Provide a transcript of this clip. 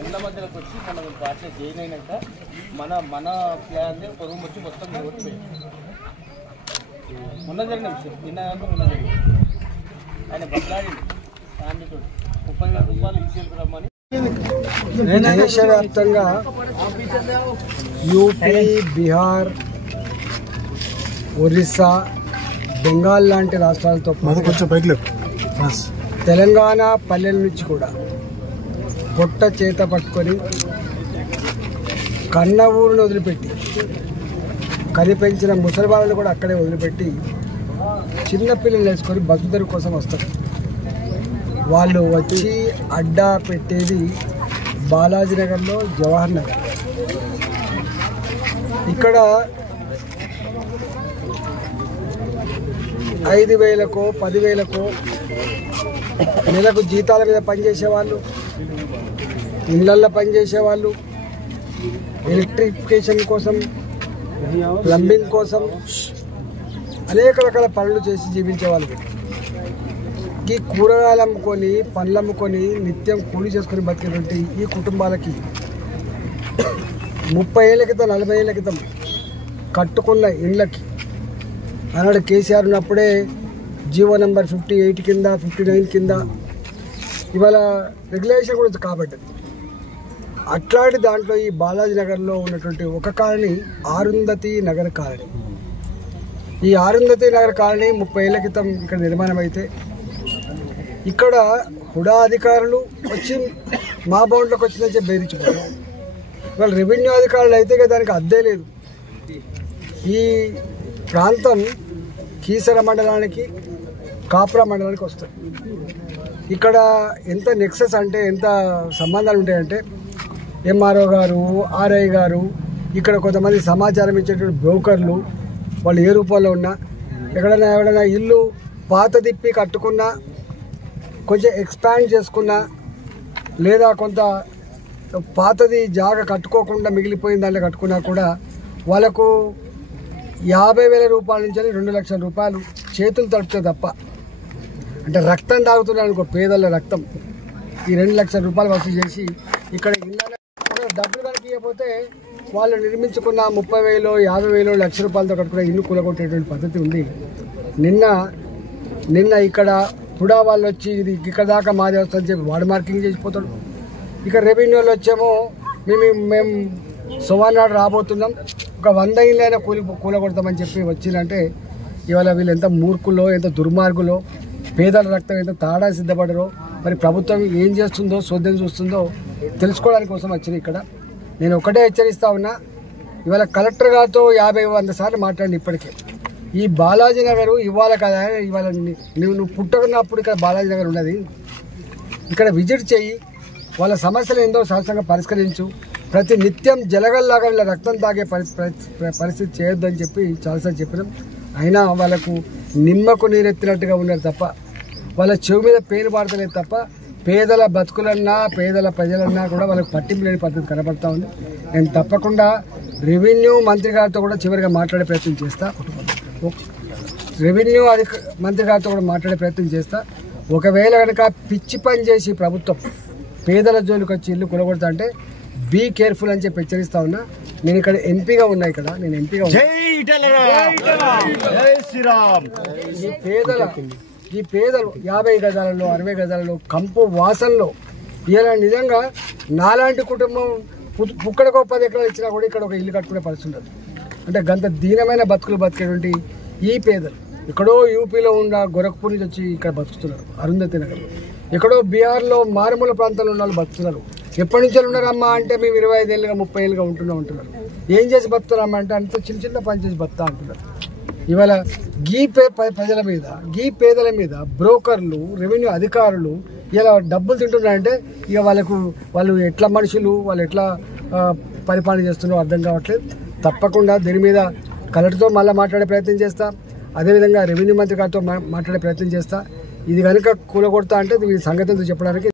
ఇళ్ళ మధ్యలోకి వచ్చి మనం పార్టీ జాయిన్ అయినాక మన ప్లాన్ ఒక రూమ్ వచ్చి మొత్తం ఓడిపోయింది. మొన్న జరిగిన విషయం మొన్న జరిగింది. ఆయన బట్లాడి ఫ్యామిలీతో 30,000 రూపాయలు ఈసీఎల్కి రమ్మని. దేశవ్యాప్తంగా యూపీ, బీహార్, ఒరిస్సా, బెంగాల్ లాంటి రాష్ట్రాలతో తెలంగాణ పల్లెల నుంచి కూడా పొట్ట చేత పట్టుకొని కన్న ఊరిని వదిలిపెట్టి కనిపెంచిన ముసలి వాళ్ళని కూడా అక్కడే వదిలిపెట్టి చిన్నపిల్లలు వేసుకొని బతుకుదరి కోసం వస్తారు. వాళ్ళు వచ్చి అడ్డా పెట్టేది బాలాజీ నగర్లో, జవహర్ నగర్. ఇక్కడ 5,000కో 10,000కో నెలకు జీతాల మీద పనిచేసేవాళ్ళు, ఇళ్ళల్లో పనిచేసేవాళ్ళు, ఎలక్ట్రిఫికేషన్ కోసం, ప్లంబింగ్ కోసం అనేక రకాల పనులు చేసి జీవించేవాళ్ళు. ఈ కూరగాయలు అమ్ముకొని, పండ్లు అమ్ముకొని నిత్యం కూలి చేసుకొని బతికేటువంటి ఈ కుటుంబాలకి 30 ఏళ్ళ క్రితం, 40 ఏళ్ళ క్రితం కట్టుకున్న ఇళ్ళకి ఆనాడు కేసీఆర్ ఉన్నప్పుడే జీవో నెంబర్ 58 కింద, 59 కింద ఇవాళ రెగ్యులేషన్ కూడా కాబట్టది. అట్లాంటి దాంట్లో ఈ బాలాజీ నగర్లో ఉన్నటువంటి ఒక కాలనీ అరుంధతి నగర్ కాలనీ. ఈ అరుంధతి నగర్ కాలనీ 30 ఏళ్ళ క్రితం ఇక్కడ నిర్మాణం అయితే ఇక్కడ హుడా అధికారులు వచ్చి మా బౌండ్లోకి వచ్చిందని చెప్పి బెదిరించిపోయారు. ఇవాళ రెవెన్యూ అధికారులు అయితే దానికి అద్దే లేదు. ఈ ప్రాంతం కీసర మండలానికి, కాప్రా మండలానికి వస్తుంది. ఇక్కడ ఎంత నెక్సెస్ అంటే ఎంత సంబంధాలు ఉంటాయంటే ఎంఆర్ఓ గారు, ఆర్ఐ గారు, ఇక్కడ కొంతమంది సమాచారం ఇచ్చేటువంటి బ్రోకర్లు, వాళ్ళు ఏ రూపంలో ఉన్నా ఎవడైనా ఇల్లు పాత తిప్పి కట్టుకున్నా, కొంచెం ఎక్స్పాండ్ చేసుకున్నా, లేదా కొంత పాతది జాగా కట్టుకోకుండా మిగిలిపోయిన దాంట్లో కట్టుకున్నా కూడా వాళ్ళకు 50,000 రూపాయల నుంచి 2 లక్షల రూపాయలు చేతులు తడిపితే తప్ప, అంటే రక్తం తాగుతున్నాడు అనుకో, పేదల రక్తం, ఈ 2 లక్షల రూపాయలు వసూలు చేసి ఇక్కడ ఇళ్ళ డబ్బులు కనిపించకపోతే వాళ్ళు నిర్మించుకున్న 30,000, 50,000, లక్ష రూపాయలతో కట్టుకున్న ఇల్లు కూలగొట్టేటువంటి పద్ధతి ఉంది. నిన్న ఇక్కడ హుడా వాళ్ళు వచ్చి ఇది ఇక్కడ దాకా మాది వస్తుందని చెప్పి వాడు మార్కింగ్ చేసిపోతాడు. ఇక రెవెన్యూలో వచ్చేమో మేము సోమవారం రాబోతున్నాం, ఒక 100 ఇళ్ళైనా కూలగొడతామని చెప్పి వచ్చిందంటే ఇవాళ వీళ్ళు ఎంత మూర్ఖులో, ఎంత దుర్మార్గులో, పేదల రక్తం ఎంత తాడా సిద్ధపడరో, మరి ప్రభుత్వం ఏం చేస్తుందో, సోద్యం చూస్తుందో తెలుసుకోవడానికి కోసం వచ్చింది. ఇక్కడ నేను ఒకటే హెచ్చరిస్తా ఉన్నా, ఇవాళ కలెక్టర్ గారితో 50-100 సార్లు మాట్లాడి ఇప్పటికే ఈ బాలాజీ నగర్ ఇవ్వాలి కదా, ఇవాళ నువ్వు పుట్టుకున్నప్పుడు ఇక్కడ బాలాజీ నగర్ ఉన్నది, ఇక్కడ విజిట్ చెయ్యి, వాళ్ళ సమస్యలు ఏందో శాశ్వతంగా పరిష్కరించు, ప్రతి నిత్యం జలగల్లాగా వీళ్ళ రక్తం తాగే పరిస్థితి చేయొద్దని చెప్పి చాలాసార్లు చెప్పినాం. అయినా వాళ్ళకు నిమ్మకు నీరెత్తినట్టుగా ఉన్నారు తప్ప, వాళ్ళ చెవి మీద పేరు పాడతలేదు తప్ప, పేదల బతుకులన్నా, పేదల ప్రజలన్నా కూడా వాళ్ళకి పట్టింపు లేని పద్ధతి కనబడతా ఉంది. నేను తప్పకుండా రెవెన్యూ మంత్రి గారితో కూడా చివరిగా మాట్లాడే ప్రయత్నం చేస్తా. మంత్రి గారితో కూడా మాట్లాడే ప్రయత్నం చేస్తా. ఒకవేళ కనుక పిచ్చి పని చేసి ప్రభుత్వం పేదల జోలికి వచ్చి ఇల్లు కొనగొడతా అంటే బీ కేర్ఫుల్ అని చెప్పి హెచ్చరిస్తా ఉన్నా. నేను ఇక్కడ ఎంపీగా ఉన్నా, నేను ఎంపీగా ఉన్నా. ఈ పేదలు 50 గజాలలో, 60 గజాలలో, కంపు వాసనలో ఇలా నిజంగా నాలాంటి కుటుంబం పుక్కడికో 10 ఎకరాలు ఇచ్చినా కూడా ఇక్కడ ఒక ఇల్లు కట్టుకునే పరిస్థితి ఉండదు. అంటే గంత దీనమైన బతుకులు బతికేటువంటి ఈ పేదలు ఎక్కడో యూపీలో ఉన్న గోరఖ్పూర్ నుంచి వచ్చి ఇక్కడ బతుకుతున్నారు, అరుంధతి నగర్. ఎక్కడో బీహార్లో మారుమూల ప్రాంతాల్లో ఉన్న వాళ్ళు బతుకుతున్నారు. ఎప్పటి నుంచి ఉన్నారమ్మా అంటే మేము 25 ఏళ్ళుగా 30 ఏళ్ళుగా ఉంటున్నారు. ఏం చేసి బతుకుతారమ్మా అంటే అంత చిన్న పని చేసి బతుకుతా అంటున్నారు. ఇవాళ ప్రజల మీద, పేదల మీద బ్రోకర్లు, రెవెన్యూ అధికారులు ఇలా డబ్బులు తింటున్నారంటే ఇక వాళ్ళు ఎట్లా మనుషులు, వాళ్ళు ఎట్లా పరిపాలన చేస్తున్నారో అర్థం కావట్లేదు. తప్పకుండా దీని మీద కలెక్టర్తో మళ్ళీ మాట్లాడే ప్రయత్నం చేస్తా, అదేవిధంగా రెవెన్యూ మంత్రి గారితో మాట్లాడే ప్రయత్నం చేస్తా. ఇది కనుక కూలగొడతా అంటే దీని సంగతితో చెప్పడానికి